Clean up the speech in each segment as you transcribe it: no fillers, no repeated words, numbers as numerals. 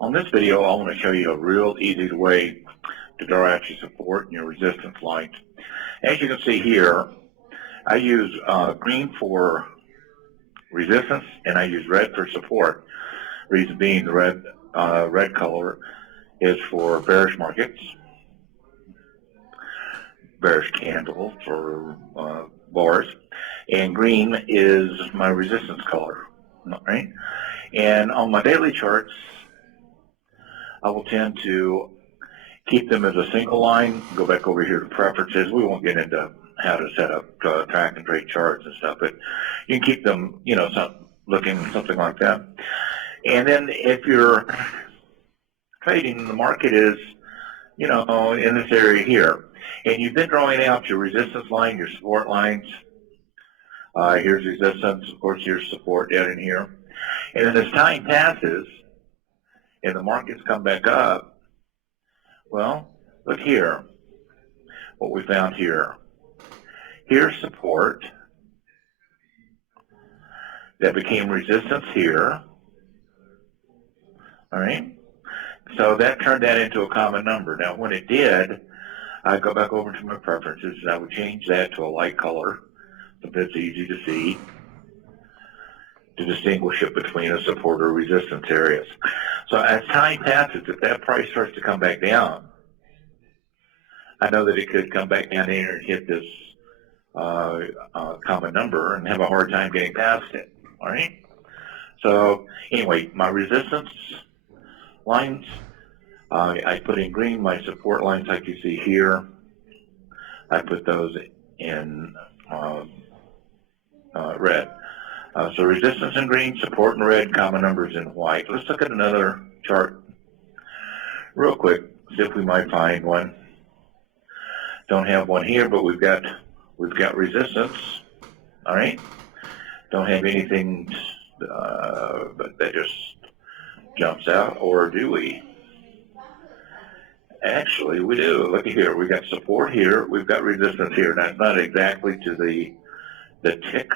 On this video, I want to show you a real easy way to draw out your support and your resistance lines. As you can see here, I use green for resistance and I use red for support. Reason being, the red color is for bearish markets, bearish candle for bars, and green is my resistance color, right? And on my daily charts, I will tend to keep them as a single line. Go back over here to preferences. We won't get into how to set up track and trade charts and stuff, but you can keep them, looking something like that. And then if you're trading, the market is, in this area here, and you've been drawing out your resistance line, your support lines. Here's resistance, of course, here's support down in here. And then as time passes and the markets come back up, well, look here, what we found here. Here's support that became resistance here, all right? So that turned that into a common number. Now, when it did, I go back over to my preferences, and I would change that to a light color, so that's easy to see, to distinguish it between a support or resistance areas. So as time passes, if that price starts to come back down, I know that it could come back down here and hit this common number and have a hard time getting past it, all right? So anyway, my resistance lines, I put in green. My support lines, like you see here, I put those in red. So resistance in green, support in red, common numbers in white. Let's look at another chart real quick, see if we might find one. Don't have one here, but we've got resistance, all right? Don't have anything but that just jumps out, or do we? Actually, we do. Look at here. We've got support here. We've got resistance here. Now, it's not exactly to the tick,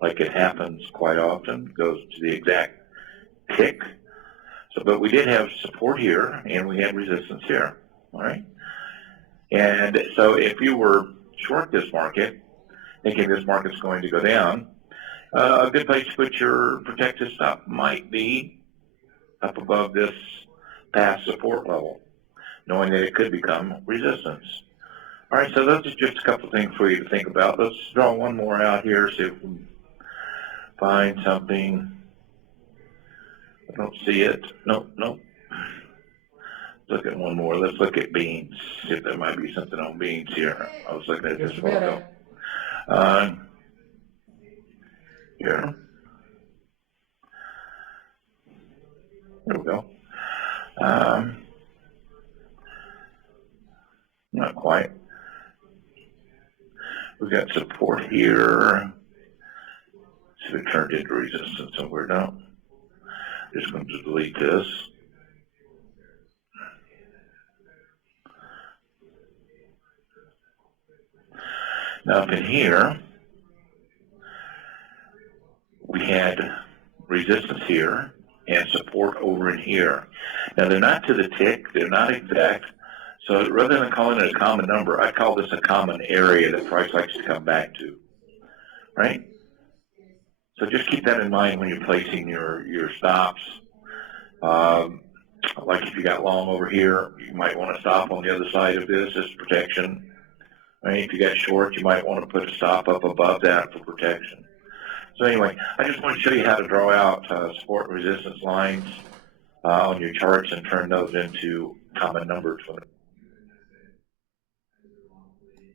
like it happens quite often. It goes to the exact tick. So, but we did have support here, and we had resistance here. All right. And so, if you were short this market, thinking this market's going to go down, a good place to put your protective stop might be up above this past support level, knowing that it could become resistance. All right, so those are just a couple of things for you to think about. Let's draw one more out here, see if we can find something. I don't see it. Nope. Look at one more. Let's look at beans, see if there might be something on beans here. I was looking at this a while ago. Here. There we go. Not quite. We've got support here. See if it turned into resistance somewhere. No. Just going to delete this. Now up in here, we had resistance here and support over in here. Now they're not to the tick, they're not exact. So rather than calling it a common number, I call this a common area that price likes to come back to, right? So just keep that in mind when you're placing your stops. Like if you got long over here, you might want to stop on the other side of this as protection. Right? If you got short, you might want to put a stop up above that for protection. So anyway, I just want to show you how to draw out support and resistance lines on your charts and turn those into common numbers.